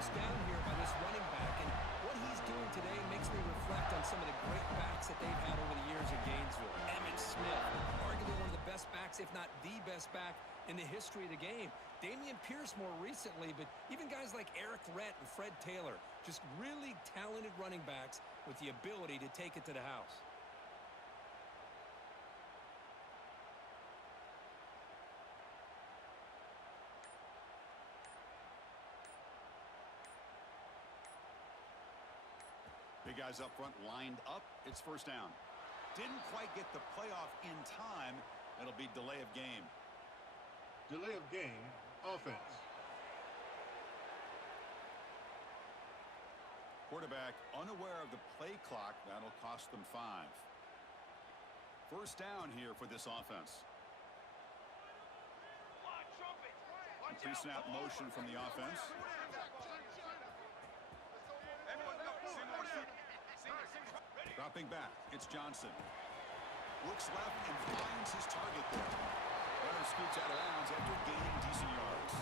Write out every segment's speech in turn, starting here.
first down here by this running back, and what he's doing today makes me reflect on some of the great backs that they've had over the years in Gainesville. Emmitt Smith, arguably one of the best backs, if not the best back in the history of the game. Dameon Pierce more recently, but even guys like Eric Rhett and Fred Taylor, just really talented running backs with the ability to take it to the house. Big guys up front lined up. It's first down. Didn't quite get the playoff in time. It'll be delay of game. Delay of game, offense. Quarterback unaware of the play clock. That'll cost them 5. First down here for this offense. Pre-snap motion from the offense. Dropping back, it's Johnson. Looks left and finds his target there. Runner scoots out of bounds after gaining decent yards.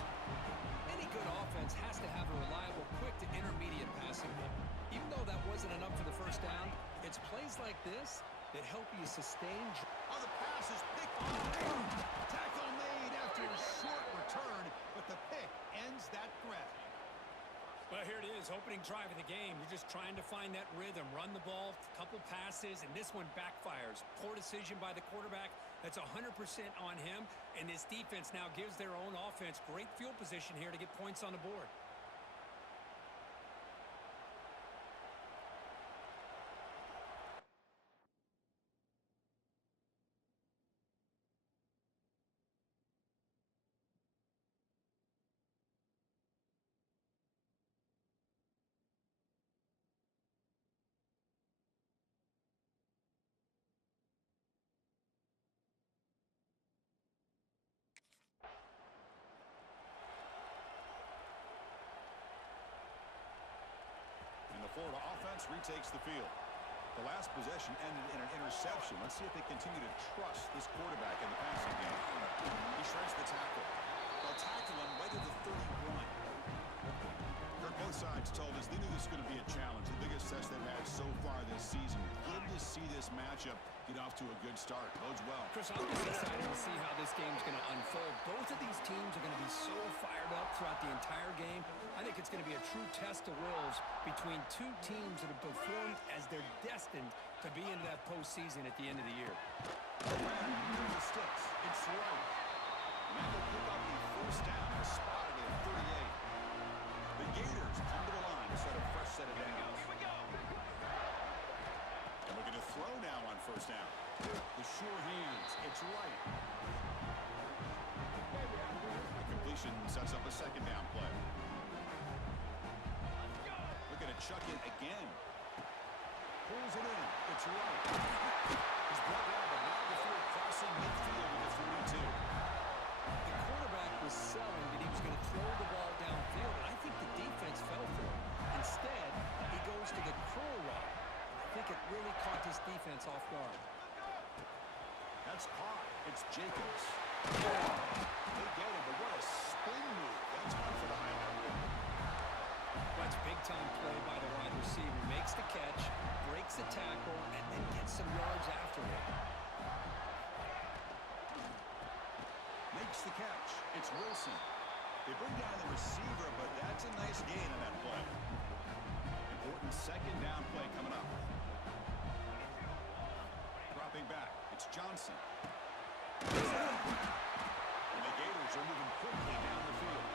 Any good offense has to have a reliable, quick to intermediate passing game. Even though that wasn't enough for the first down, it's plays like this that help you sustain. Oh, the pass is picked off. Tackle made after a short return, but the pick ends that threat. Well, here it is, opening drive of the game. You're just trying to find that rhythm, run the ball, a couple passes, and this one backfires. Poor decision by the quarterback. That's 100% on him, and this defense now gives their own offense great field position here to get points on the board. And the Florida offense retakes the field. The last possession ended in an interception. Let's see if they continue to trust this quarterback in the passing game. He shreds the tackle. They'll tackle him right at the 31. Kirk, both sides told us they knew this was going to be a challenge, the biggest test they've had so far this season. Good to see this matchup get off to a good start. Bodes well. Chris, I'm just excited to see how this game's going to unfold. Both of these teams are going to be so fired up throughout the entire game. I think it's going to be a true test of wills between two teams that have performed as they're destined to be into that postseason at the end of the year. Here's the sticks. It's right. And they'll pick up the first down and spot it at 38. The Gators come to the line to set a fresh set of downs. Here we go. And we're going to throw now on first down. The sure hands. It's right. The completion sets up a second down play. We're going to chuck it again. Pulls it in. It's right. He's brought down the right before crossing midfield with the 42. The quarterback was selling that he was going to throw the ball downfield, and I think the defense fell for it. Instead, he goes to the curl route. I think it really caught this defense off guard. That's caught. It's Jacobs. They get it, but what a spin move. That's one for the Highlander. That's big-time play by the wide receiver. Makes the catch, breaks the tackle, and then gets some yards after it. Makes the catch. It's Wilson. They bring down the receiver, but that's a nice gain on that play. Important second down play coming up. Dropping back. It's Johnson. And the Gators are moving quickly down the field.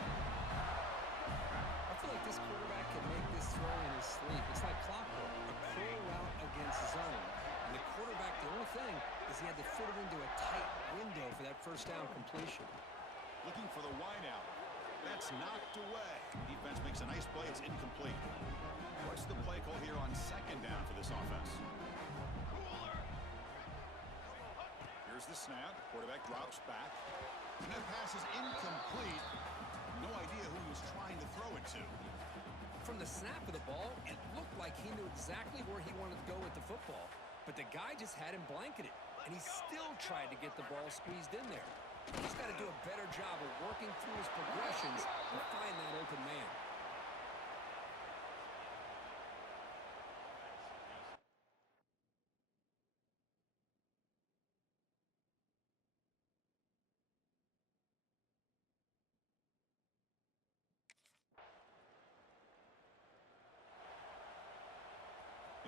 I feel like this quarterback can make this throw in his sleep. It's like clockwork, a curl route against zone. And the quarterback, the only thing is he had to fit it into a tight window for that first down completion. Looking for the wide out. That's knocked away. Defense makes a nice play. It's incomplete. What's the play call here on second down for this offense? Here's the snap. Quarterback drops back. And that pass is incomplete. No idea who he was trying to throw it to. From the snap of the ball, it looked like he knew exactly where he wanted to go with the football. But the guy just had him blanketed. And he still tried to get the ball squeezed in there. He's got to do a better job of working through his progressions to find that open man.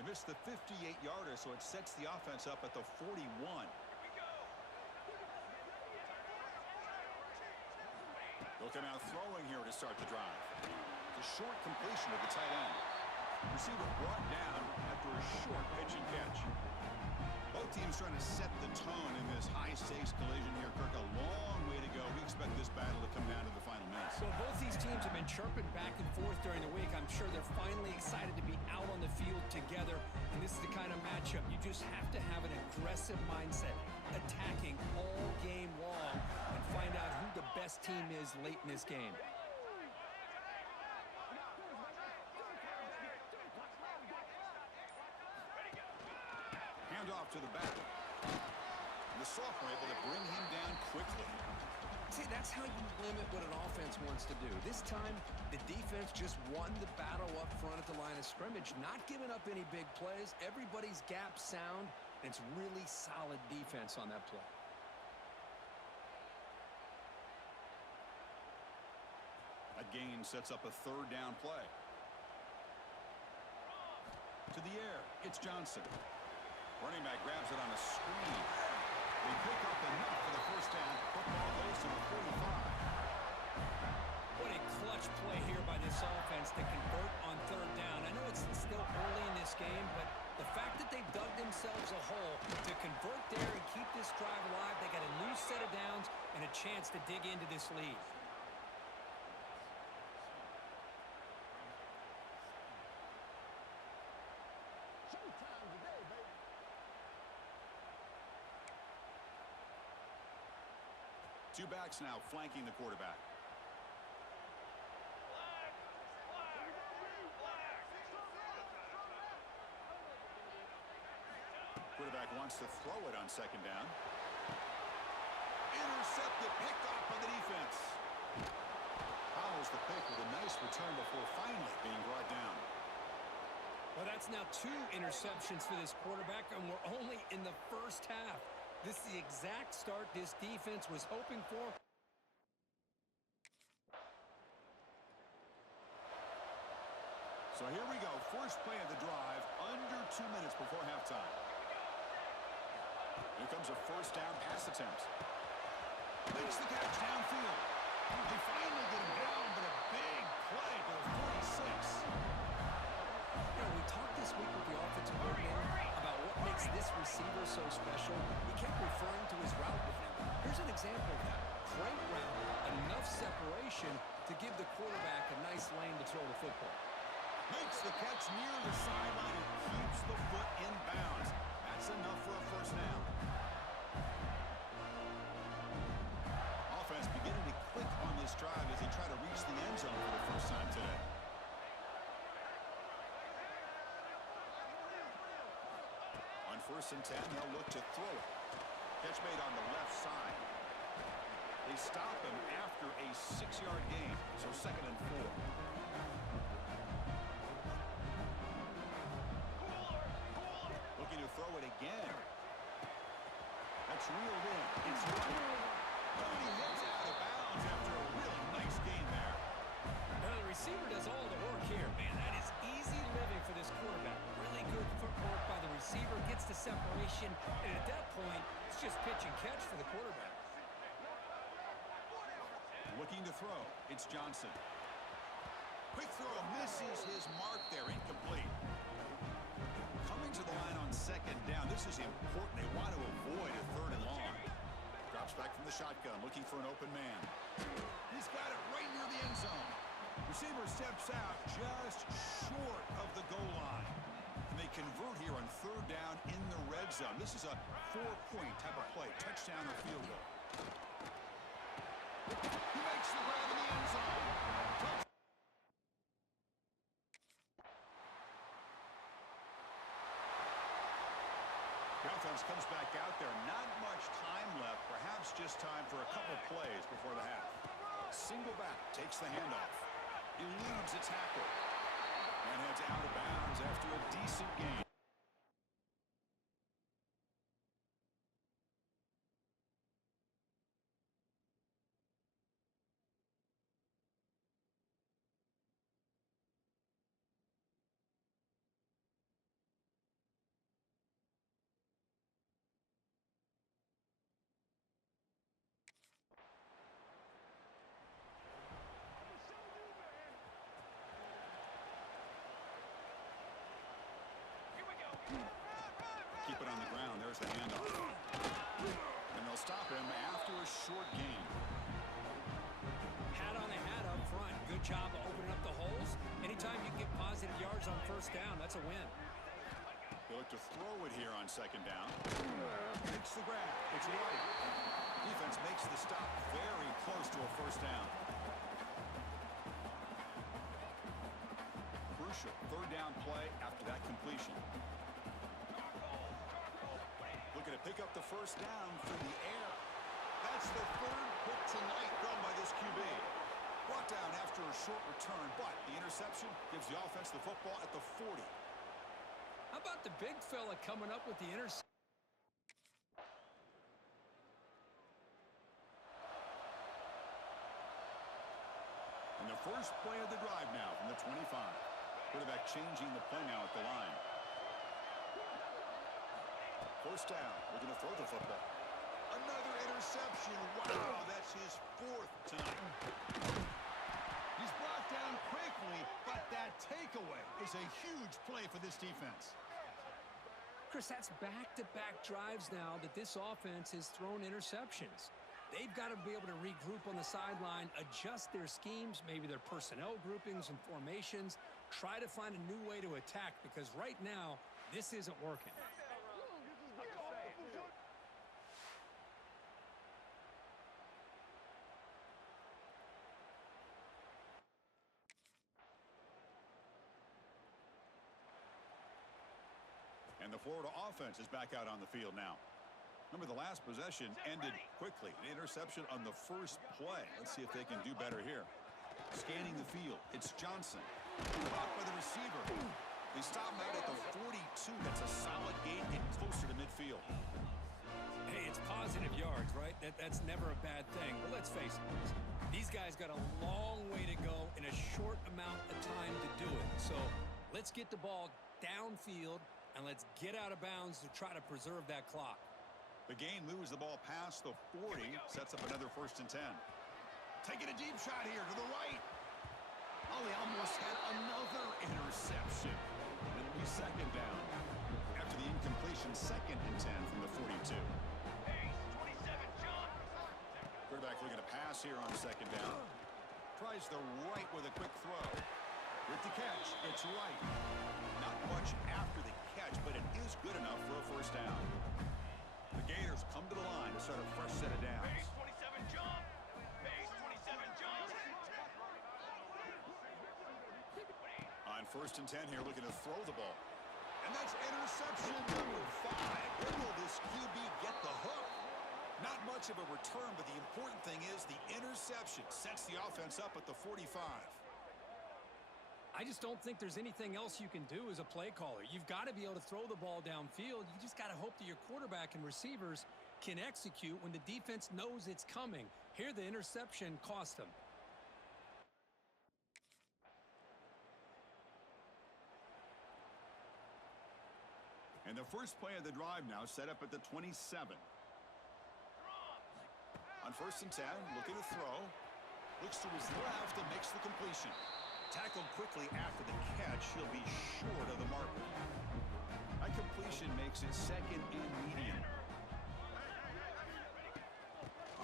missed the 58-yarder, so it sets the offense up at the 41. They'll come out throwing here to start the drive. It's a short completion to the tight end. Receiver brought down after a short pitch and catch. Both teams trying to set the tone in this high-stakes collision here, Kirk. A long way to go. We expect this battle to come down to the final minutes. Well, both these teams have been chirping back and forth during the week. I'm sure they're finally excited to be out on the field together. And this is the kind of matchup you just have to have an aggressive mindset, attacking all game long, and find out who the best team is late in this game. Off to the back. And the sophomore able to bring him down quickly. See, that's how you limit what an offense wants to do. This time, the defense just won the battle up front at the line of scrimmage, not giving up any big plays. Everybody's gap sound, and it's really solid defense on that play. A gain sets up a third down play. To the air, it's Johnson. Running back grabs it on a screen. They pick up enough for the first down. Football goes to the 45. What a clutch play here by this offense to convert on third down. I know it's still early in this game, but the fact that they've dug themselves a hole to convert there and keep this drive alive, they got a new set of downs and a chance to dig into this lead. Two backs now flanking the quarterback. Quarterback wants to throw it on second down. Intercepted, picked off by the defense. Follows the pick with a nice return before finally being brought down. Well, that's now 2 interceptions for this quarterback, and we're only in the first half. This is the exact start this defense was hoping for. So here we go. First play of the drive, under 2 minutes before halftime. Here comes a first down pass attempt. Makes the catch downfield. They finally get him down, but a big play to the 46. You know, we talked this week with the offensive coordinator about what makes this receiver so special. He kept referring to his route with him. Here's an example of that. Great route, enough separation to give the quarterback a nice lane to throw the football. Makes the catch near the sideline and keeps the foot in bounds. That's enough for a first down. Offense beginning to click on this drive as they try to reach the end zone for the first time today. On 1st and 10, they'll look to throw it. Catch made on the left side. They stop him after a 6-yard gain, so 2nd and 4. Looking to throw it again. That's reeled in. It's right. Well, he heads out of bounds after a really nice gain there. Now the receiver does all the work here. Man, that is easy living for this quarterback. Really good footwork by the receiver. Gets the separation. And at that point, it's just pitch and catch for the quarterback. Looking to throw. It's Johnson. Quick throw. Misses his mark there. Incomplete. Coming to the line on 2nd down. This is important. They want to avoid a 3rd and long. Drops back from the shotgun. Looking for an open man. He's got it right near the end zone. Receiver steps out just short of the goal line. And they convert here on 3rd down in the red zone. This is a 4-point type of play. Touchdown or field goal. He makes the grab in the end zone. The offense comes back out there. Not much time left. Perhaps just time for a couple plays before the half. Single back takes the handoff. Eludes a tackle. And heads out of bounds after a decent gain. job of opening up the holes. Anytime you can get positive yards on first down, that's a win. They look to throw it here on second down. Makes the grab. It's right. Defense makes the stop very close to a first down. Crucial third down play after that completion. Looking to pick up the first down through the air. That's the third pick tonight thrown by this QB. Brought down after a short return, but the interception gives the offense the football at the 40. How about the big fella coming up with the interception? And the first play of the drive now from the 25. Quarterback changing the play now at the line. First down. We're going to throw the football. Another interception. Wow, that's his fourth tonight. He's brought down quickly, but that takeaway is a huge play for this defense. Chris, that's back-to-back drives now that this offense has thrown interceptions. They've got to be able to regroup on the sideline, adjust their schemes, maybe their personnel groupings and formations, try to find a new way to attack, because right now, this isn't working. And the Florida offense is back out on the field now. Remember, the last possession ended quickly. An interception on the first play. Let's see if they can do better here. Scanning the field. It's Johnson. Blocked by the receiver. They stop him out at the 42. That's a solid gain, getting closer to midfield. Hey, it's positive yards, right? That's never a bad thing. But let's face it. These guys got a long way to go in a short amount of time to do it. So let's get the ball downfield, and let's get out of bounds to try to preserve that clock. The game moves the ball past the 40, sets up another 1st and 10. Taking a deep shot here to the right. Oh, they almost had another interception. It'll be second down. After the incompletion, 2nd and 10 from the 42. Quarterback looking to pass here on 2nd down. Tries the right with a quick throw. With the catch, it's right. Not much after the catch, but it is good enough for a first down. The Gators come to the line to start a fresh set of downs. Base 27 jump. Base 27 jump. On 1st and 10 here, looking to throw the ball. And that's interception number 5. Where will this QB get the hook? Not much of a return, but the important thing is the interception sets the offense up at the 45. I just don't think there's anything else you can do as a play caller. You've got to be able to throw the ball downfield. You just got to hope that your quarterback and receivers can execute when the defense knows it's coming. Here, the interception cost them. And the first play of the drive now set up at the 27. On 1st and 10, looking to throw. Looks to his left and makes the completion. Tackled quickly after the catch. He'll be short of the marker. That completion makes it 2nd and medium.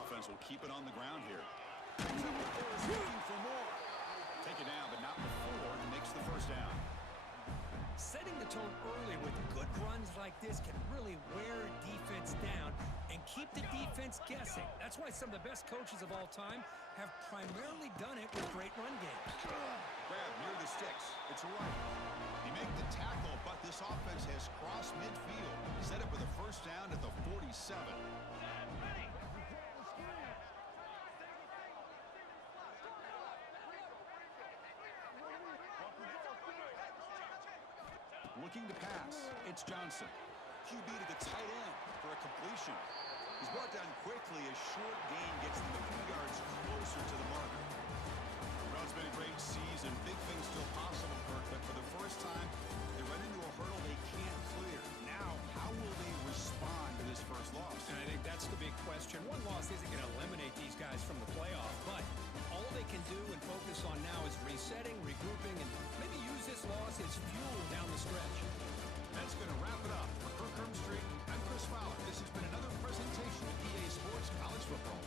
Offense will keep it on the ground here. Looking for more. Take it down, but not before he makes the first down. Setting the tone early with good runs like this can really wear defense down and keep the defense guessing. That's why some of the best coaches of all time have primarily done it with great run games. Grab near the sticks. It's right. He made the tackle, but this offense has crossed midfield. Set up with a first down at the 47. Looking to pass. It's Johnson. QB to the tight end for a completion. He's brought down quickly. A short gain gets them a few yards closer to the marker. Well, it's been a great season. Big things still possible, Kirk, but for the first time, they run into a hurdle they can't clear. Now, how will they respond to this first loss? And I think that's the big question. One loss isn't going to eliminate these guys from the playoff, but all they can do and focus on now is resetting, regrouping, and maybe use this loss as fuel down the stretch. That's going to wrap it up. For Kirk Herbstreit, I'm Chris Fowler. This has been another presentation of EA Sports College Football.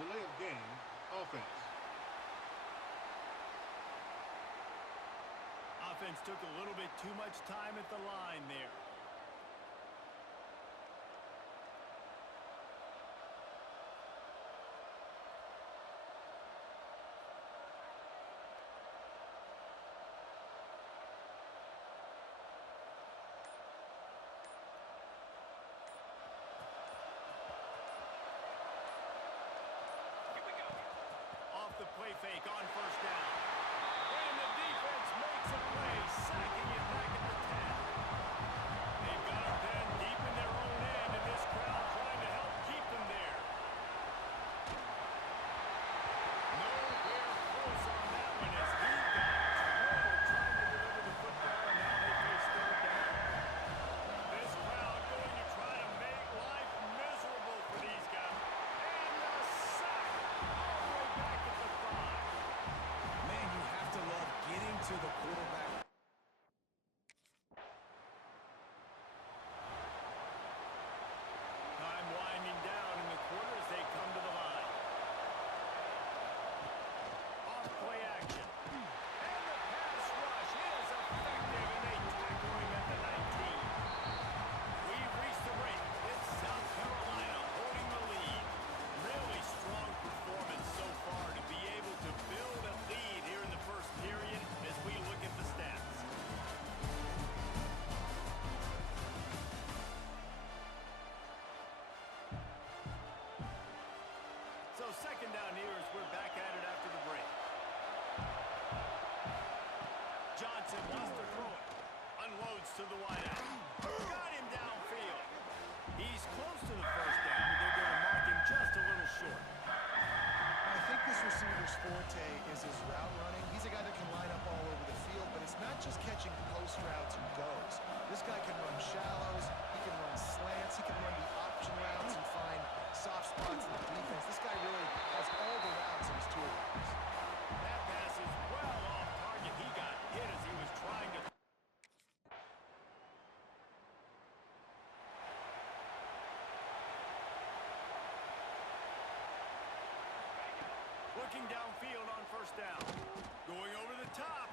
Delay of game, offense. Offense took a little bit too much time at the line there. Here we go. Off the play fake on first down. And the defense makes a play, sacking it back at the 10. They've got a pen deep in their own end, and this crowd trying to help keep them there. Nowhere close on that one as he got trouble trying to deliver the football, and now they face third down. This crowd going to try to make life miserable for these guys. And the sack all the way back at the 5. Man, you have to love getting to the quarterback. Time winding down in the quarter as they come to the line. Off play action. And the pass rush is effective, and they tackle him at the 19. We've reached the break. It's South Carolina holding the lead. Really strong performance so far to be able to build a lead here in the first period as we look at the stats. So second down here as we're back at it after the break. Johnson wants to throw it. Unloads to the wideout. Got him downfield. He's close to the first down, but they're going to mark him just a little short. I think this receiver's forte is his route running. He's a guy that can line up all over the field, but it's not just catching post routes and goes. This guy can run shallows, he can run slants, he can run the option routes and find soft spots in the defense. This guy really has all the routes in his toolbox. That pass is well off target. He got hit as he was trying to... Looking downfield on first down. Going over the top.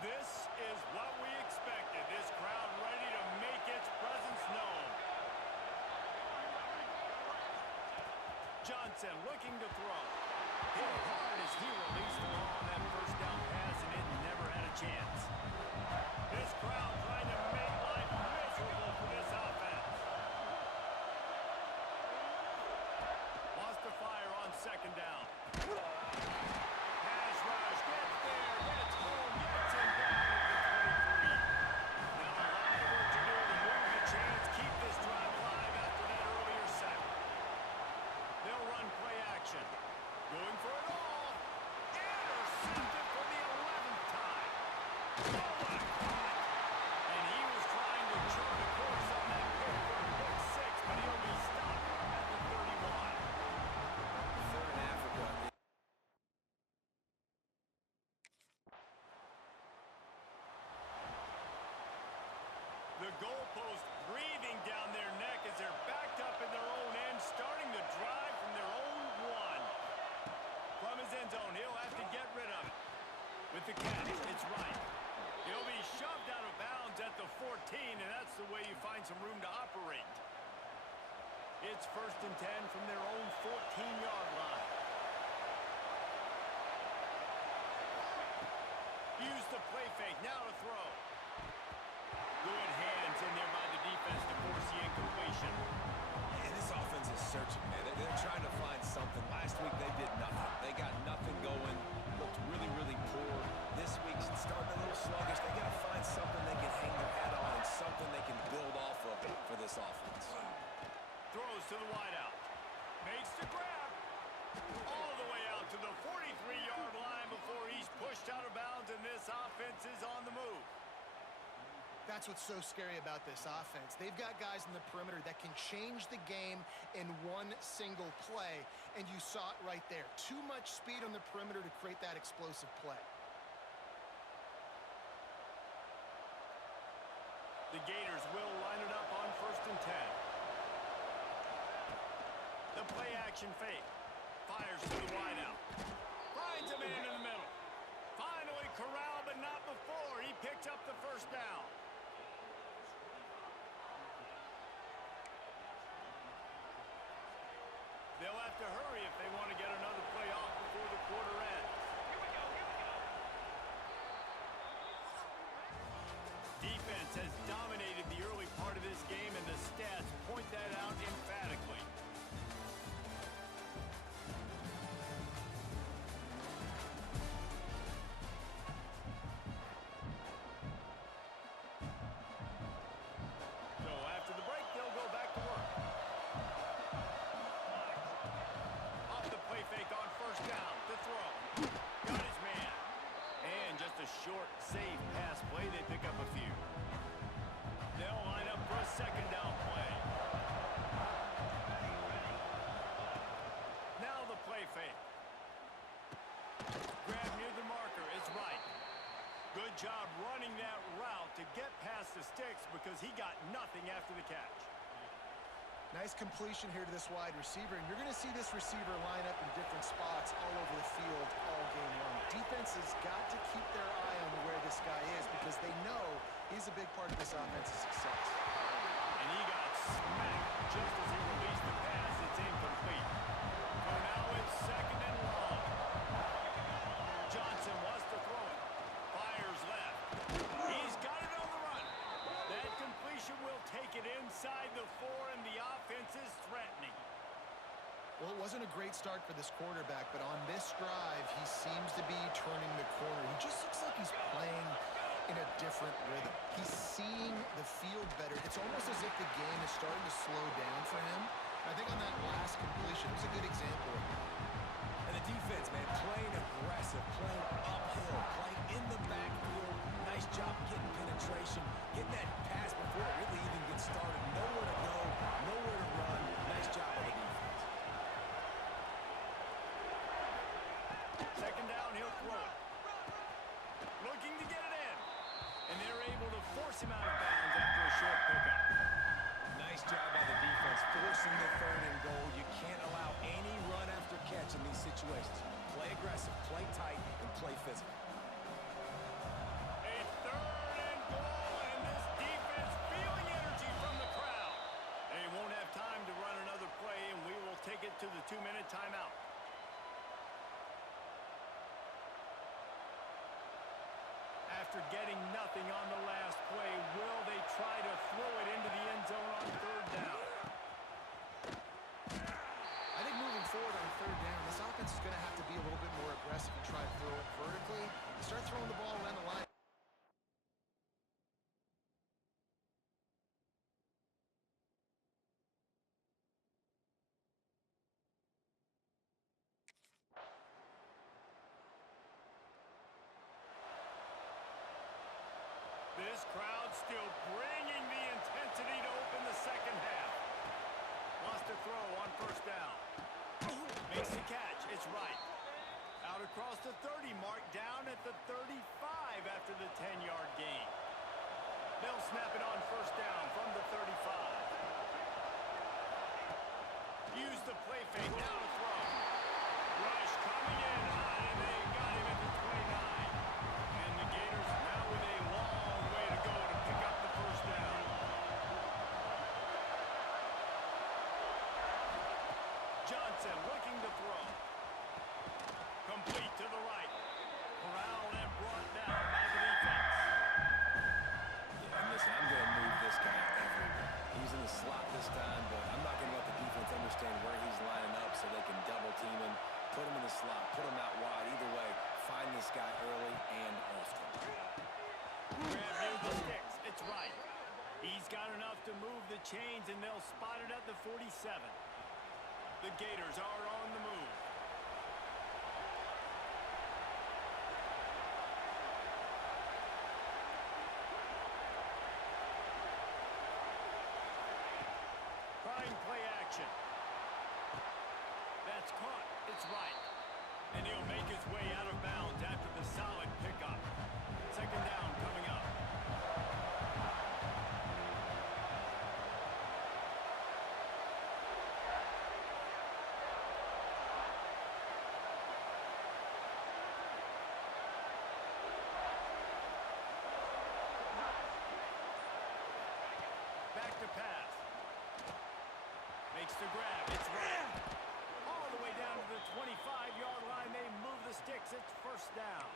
This is what we expected. This crowd ready to make its presence known. Johnson looking to throw. Hit hard as he released the ball on that first down pass, and it never had a chance. This crowd trying to make life miserable for this offense. Wants to fire on second down. Pass rush, gets there, gets home, gets him down at the 23. Now a lot of work to do to move the chains, keep this drive alive after that earlier sack. They'll run play action. Going for it all. Intercepted for the 11th time. Oh, what a comment. And he was trying to churn the catch. It's right. He'll be shoved out of bounds at the 14, and that's the way you find some room to operate. It's 1st and 10 from their own 14-yard line. Use the play fake. Now to throw. Good hands in there by the defense to force the incompletion. And this offense is searching, man. They're trying to find something. Last week they did nothing. They got nothing going. Looked really, really poor. This week's starting a little sluggish. They got to find something they can hang their hat on and something they can build off of for this offense. Throws to the wideout. Makes the grab. All the way out to the 43-yard line before he's pushed out of bounds, and this offense is on the move. That's what's so scary about this offense. They've got guys in the perimeter that can change the game in one single play, and you saw it right there. Too much speed on the perimeter to create that explosive play. The Gators will line it up on 1st and 10. The play action fake. Fires to the wideout. Finds a man in the middle. Finally corralled, but not before. He picked up the 1st down. They'll have to hurry if they want to get another play off before the quarter ends. Defense has dominated the early part of this game, and the stats point that out emphatically. So after the break, they'll go back to work. Off the play fake on 1st down. The throw. Got his man. And just a short, safe pass play. They pick up a few. They'll line up for a 2nd down play. Now the play fake. Grab near the marker. It's right. Good job running that route to get past the sticks because he got nothing after the catch. Nice completion here to this wide receiver, and you're going to see this receiver line up in different spots all over the field all game long. Defense has got to keep their eye on where this guy is because they know he's a big part of this offense's success. And he got smacked just as he released the pass. It's incomplete. So now it's 2nd and long. Johnson wants to throw it. Fires left. He's got it on the run. That completion will take it inside the 4, and the offense is threatening. Well, it wasn't a great start for this quarterback, but on this drive, he seems to be turning the corner. He just looks like he's playing in a different rhythm. He's seeing the field better. It's almost as if the game is starting to slow down for him. I think on that last completion, it was a good example of it. And the defense, man, playing aggressive, playing uphill, playing in the backfield. Nice job getting penetration, getting that pass before it really even gets started. Nowhere to go, nowhere to run. Nice job by the defense. 2nd down, he'll throw it. Looking to get it in. And they're able to force him out of bounds after a short pickup. Nice job by the defense, forcing the 3rd and goal. You can't allow any run after catch in these situations. Play aggressive, play tight, and play physical. A 3rd and goal, and this defense feeling energy from the crowd. They won't have time to run another play, and we will take it to the 2-minute timeout. After getting nothing on the last play, will they try to throw it into the end zone on 3rd down? I think moving forward on 3rd down, this offense is going to have to be a little bit more aggressive and try to throw it vertically. Start throwing the ball around the line. This crowd still bringing the intensity to open the 2nd half. Lost a throw on 1st down. Makes the catch. It's right. Out across the 30 mark, down at the 35 after the 10-yard gain. They'll snap it on 1st down from the 35. Use the play fake. Now to throw. Rush coming in hot, and they got him at the 29. Johnson looking to throw. Complete to the right. Corralled and brought down by the defense. Yeah, and listen, I'm going to move this guy everywhere. He's in the slot this time, but I'm not going to let the defense understand where he's lining up so they can double team him, put him in the slot, put him out wide. Either way, find this guy early and often. Grab near the sticks. It's right. He's got enough to move the chains, and they'll spot it at the 47. The Gators are on the move. Trying play action. That's caught. It's right. And he'll make his way out of bounds after the solid pickup. Second down coming up. Back to pass. Makes the grab. It's right. All the way down to the 25-yard line. They move the sticks. It's first down.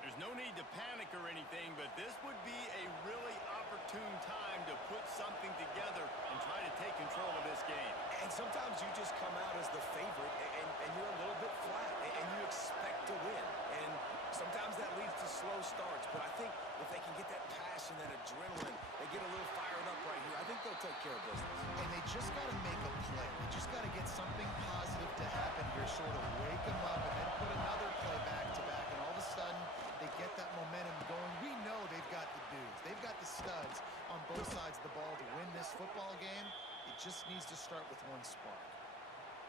There's no need to panic or anything, but this would be a really opportune time to put something together and try to take control of this game. And sometimes you just come out as the favorite, and you're a little bit flat, and you expect to win. And sometimes that leads to slow starts, but I think if they can get that passion, that adrenaline, they get a little fired up right here, I think they'll take care of business. And they just got to make a play. They just got to get something positive to happen here, sort of wake them up, and then put another play back-to-back, and all of a sudden they get that momentum going. We know they've got the dudes. They've got the studs on both sides of the ball to win this football game. It just needs to start with one spark.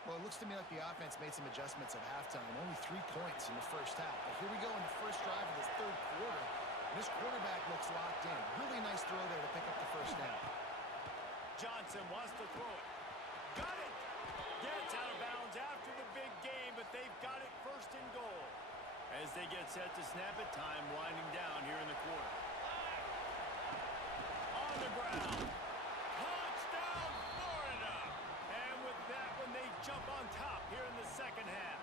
Well, it looks to me like the offense made some adjustments at halftime. Only 3 points in the first half. But here we go in the first drive of this third quarter. This quarterback looks locked in. Really nice throw there to pick up the first down. Johnson wants to throw it. Got it! Gets out of bounds after the big game, but they've got it first and goal. As they get set to snap it, time winding down here in the quarter. On the ground. Touchdown, Florida! And with that one, they jump on top here in the second half.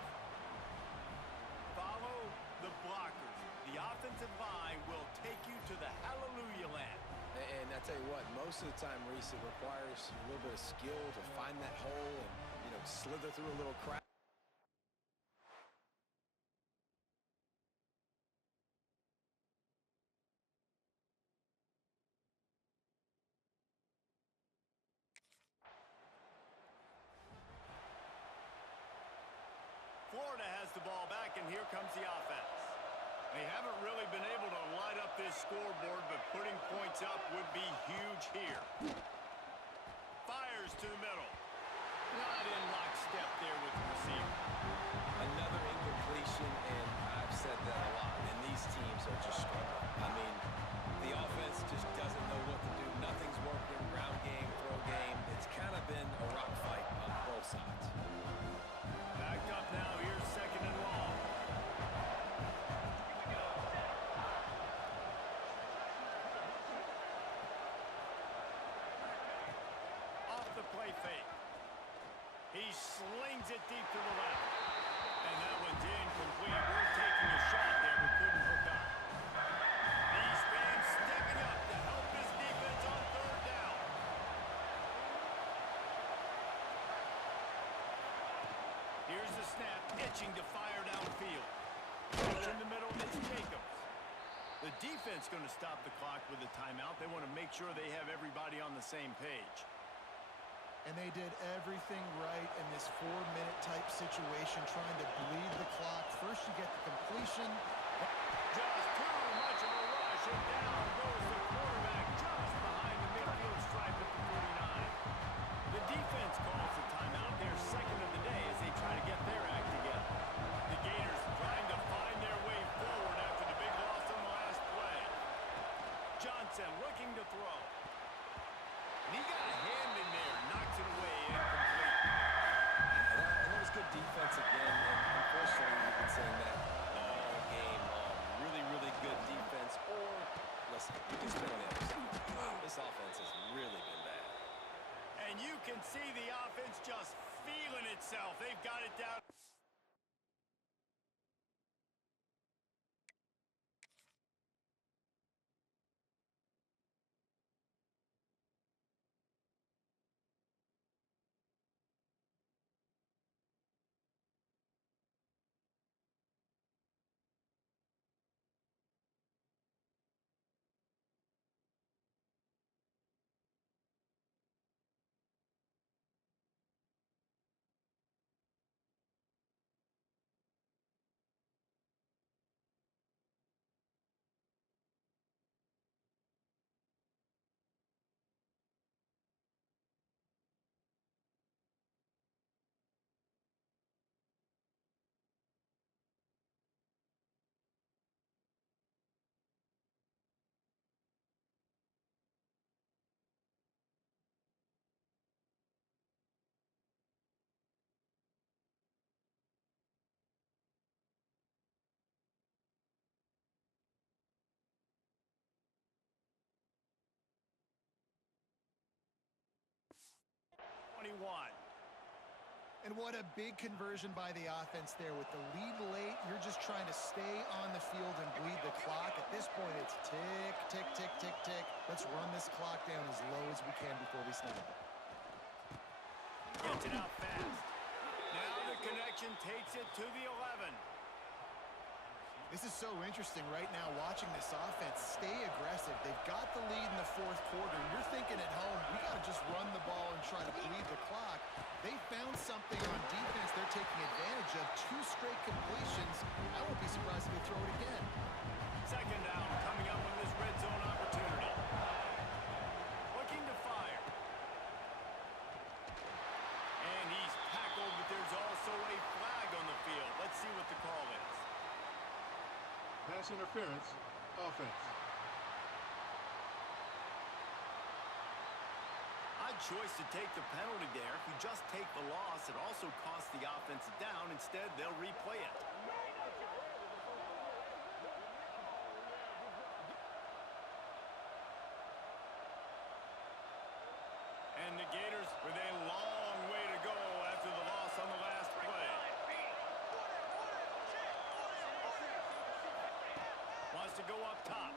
Follow the blockers. The offensive line will take you to the hallelujah land. And I tell you what, most of the time, Reese, it requires a little bit of skill to find that hole and, slither through a little crack. Florida has the ball back, and here comes the offense. They haven't really been able to light up this scoreboard, but putting points up would be huge here. Fires to the middle. Not in lockstep there with the receiver. Another incompletion, and I've said that a lot, and these teams are just struggling. I mean, the offense just doesn't know what to do. Nothing's working. Ground game, throw game. It's kind of been a rock fight on both sides. Backed up now. Here's second and long. Off the play fake. He slings it deep to the left. And that one's incomplete. We're taking a shot there, but couldn't hook up. These fans stepping up to help this defense on third down. Here's the snap, itching to fire downfield. In the middle, it's Jacobs. The defense going to stop the clock with a timeout. They want to make sure they have everybody on the same page. And they did everything right in this 4-minute type situation, trying to bleed the clock. First you get the completion. Just too much of a rush, and down goes the quarterback just behind the midfield stripe at the 49. The defense calls the timeout. They're second of the day as they try to get their act together. The Gators trying to find their way forward after the big loss on the last play. Johnson looking to throw. And he got a hand in there, knocks it away, incomplete. And that was good defense again, and unfortunately, you've been saying that all game long. Really, really good defense. Or, listen, you can spin on the other side. Wow, this offense has really been bad. And you can see the offense just feeling itself. They've got it down. And what a big conversion by the offense there. With the lead late, you're just trying to stay on the field and bleed the clock. At this point, it's tick, tick, tick, tick, tick. Let's run this clock down as low as we can before we snap it. Gets it out fast. Now the connection takes it to the 11. This is so interesting right now watching this offense stay aggressive. They've got the lead in the fourth quarter, and you're thinking at home, we got to just run the ball and try to bleed the clock. They found something on defense they're taking advantage of. 2 straight completions. I won't be surprised if they throw it again. Second down coming up with this red zone opportunity. Looking to fire. And he's tackled, but there's also a flag on the field. Let's see what the call is. Pass interference, offense. Odd choice to take the penalty there. If you just take the loss, it also costs the offense a down. Instead, they'll replay it. And the Gators with a long way to go after the loss on the last play. Wants to go up top.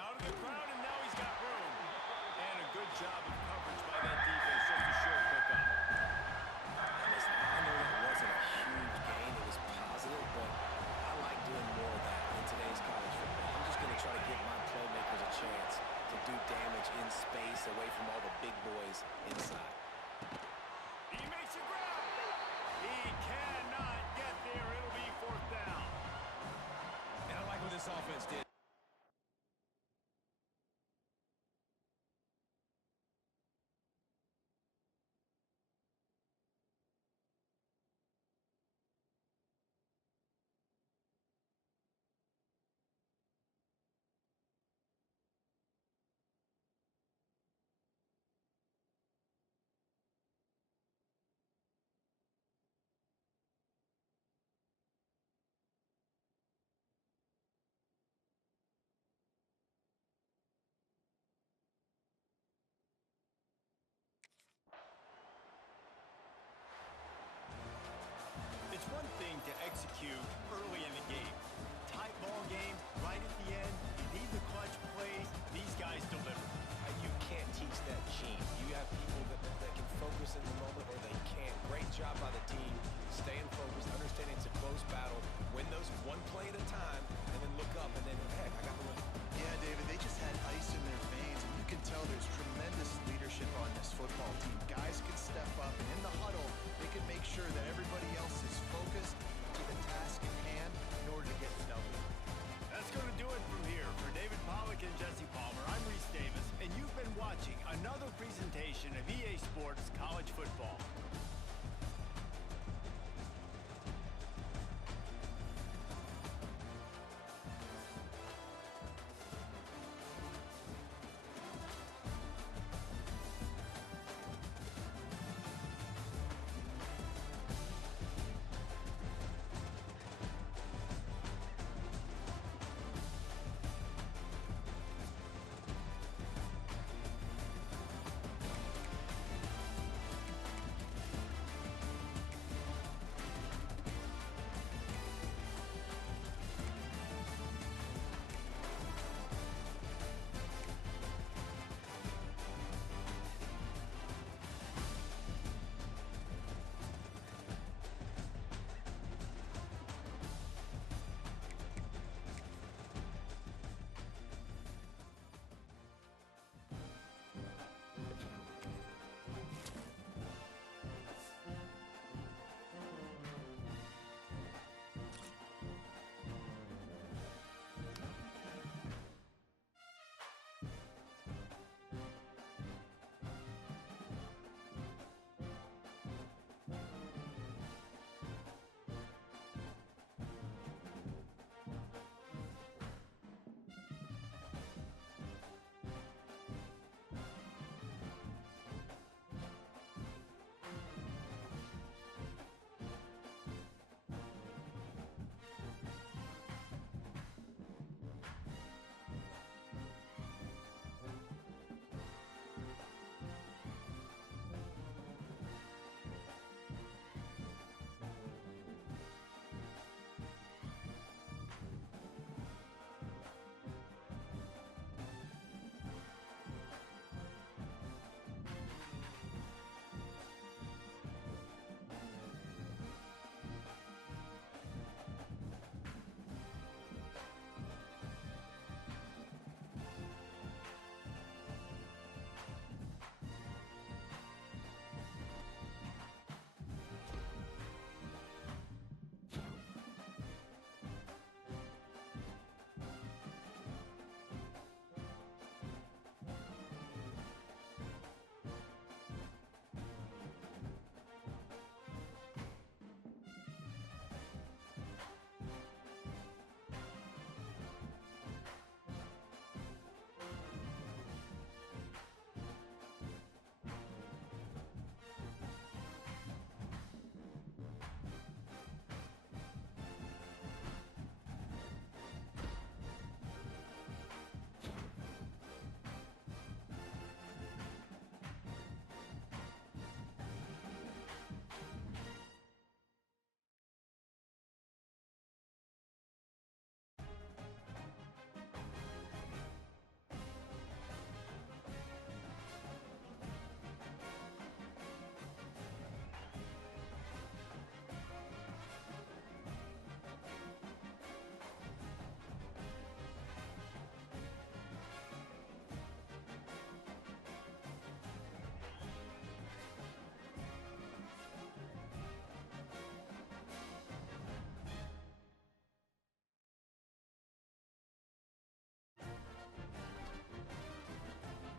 Out of the crowd, and now he's got room. And a good job of coverage by that defense. Just a short pickup. Listen, I know that wasn't a huge gain. It was positive, but I like doing more of that in today's college football. I'm just going to try to give my playmakers a chance to do damage in space away from all the big boys inside. He makes a grab. He cannot get there. It'll be fourth down. And I like what this offense did.